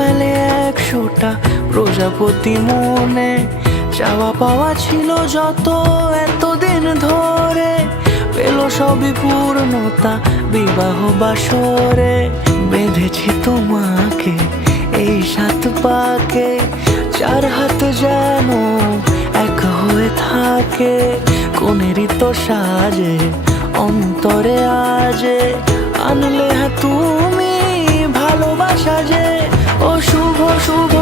মেলে 100টা প্রজাপতি মনে। চাওয়া পাওয়া ছিল যত এতদিন ধরে, পেল সবই পূর্ণতা বিবাহ বাসরে। বেঁধেছি তোমাকে এই 7 পাকে, 4 হাত যেন এক হয়ে থাকে। কোনেরই তো সাজে অন্তরে আজে, আনলে তুমি ভালোবাসা যে। ও শুভ শুভ